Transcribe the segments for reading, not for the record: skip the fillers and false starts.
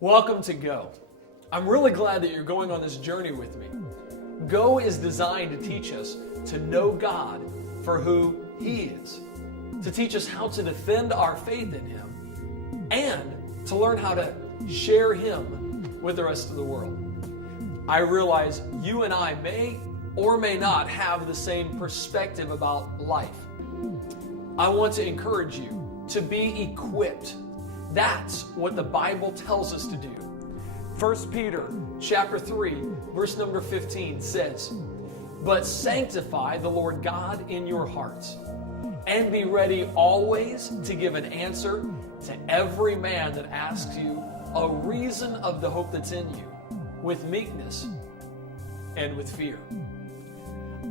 Welcome to Go. I'm really glad that you're going on this journey with me. Go is designed to teach us to know God for who He is, to teach us how to defend our faith in Him, and to learn how to share Him with the rest of the world. I realize you and I may or may not have the same perspective about life. I want to encourage you to be equipped. That's what the Bible tells us to do. 1 Peter chapter 3, verse number 15 says, "But sanctify the Lord God in your hearts, and be ready always to give an answer to every man that asks you a reason of the hope that's in you, with meekness and with fear."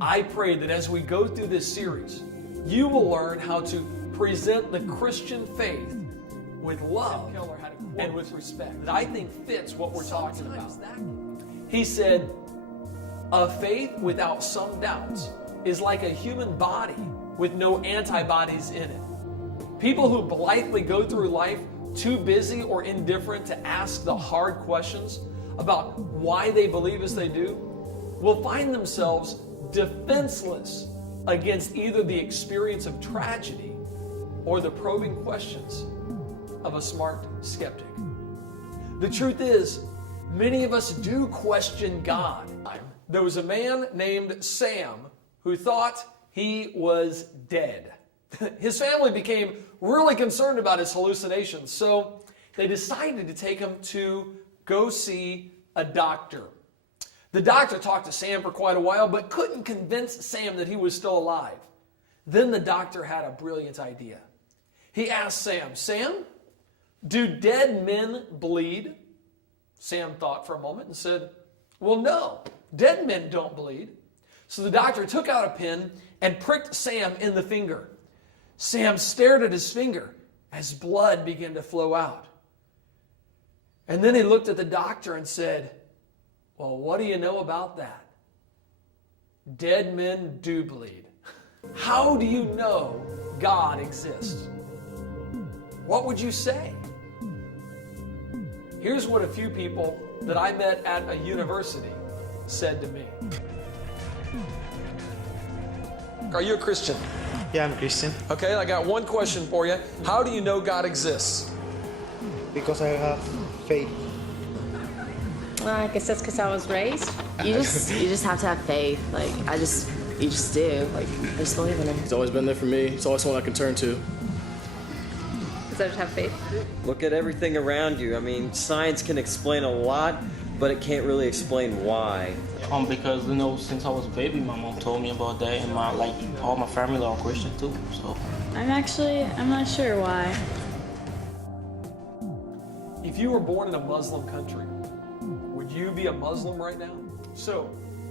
I pray that as we go through this series, you will learn how to present the Christian faith with love and with respect that I think fits what we're talking about. He said, "A faith without some doubts is like a human body with no antibodies in it." People who blithely go through life too busy or indifferent to ask the hard questions about why they believe as they do will find themselves defenseless against either the experience of tragedy or the probing questions of a smart skeptic. The truth is, many of us do question God. There was a man named Sam who thought he was dead. His family became really concerned about his hallucinations, so they decided to take him to go see a doctor. The doctor talked to Sam for quite a while, but couldn't convince Sam that he was still alive. Then the doctor had a brilliant idea. He asked Sam, "Sam, do dead men bleed?" Sam thought for a moment and said, "Well, no, dead men don't bleed." So the doctor took out a pin and pricked Sam in the finger. Sam stared at his finger as blood began to flow out. And then he looked at the doctor and said, "Well, what do you know about that? Dead men do bleed." How do you know God exists? What would you say? Here's what a few people that I met at a university said to me. Are you a Christian? Yeah, I'm Christian. Okay, I got one question for you. How do you know God exists? Because I have faith. Well, I guess that's because I was raised. You just have to have faith. You just do. I just believe in Him. He's always been there for me. He's always someone I can turn to. Because I just have faith. Look at everything around you. I mean, science can explain a lot, but it can't really explain why. Because since I was a baby, my mom told me about that, and all my family are Christian too. So I'm not sure why. If you were born in a Muslim country, would you be a Muslim right now? So,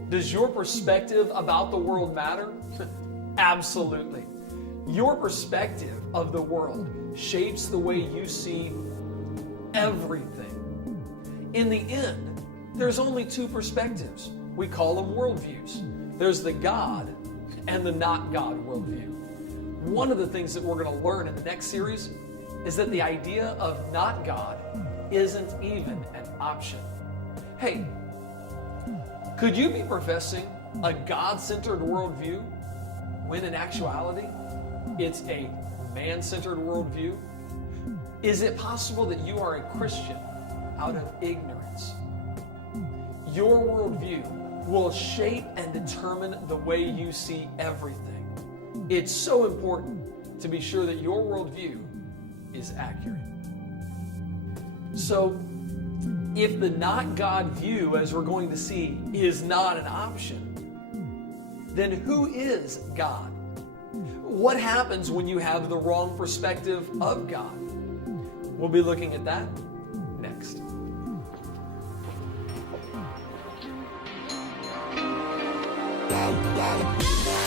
does your perspective about the world matter? Absolutely. Your perspective of the world shapes the way you see everything. In the end, there's only two perspectives. We call them worldviews. There's the God and the not God worldview. One of the things that we're going to learn in the next series is that the idea of not God isn't even an option. Hey, could you be professing a God-centered worldview when in actuality it's a man-centered worldview? Is it possible that you are a Christian out of ignorance? Your worldview will shape and determine the way you see everything. It's so important to be sure that your worldview is accurate. So, if the not God view, as we're going to see, is not an option, then who is God? What happens when you have the wrong perspective of God? We'll be looking at that next. Yeah.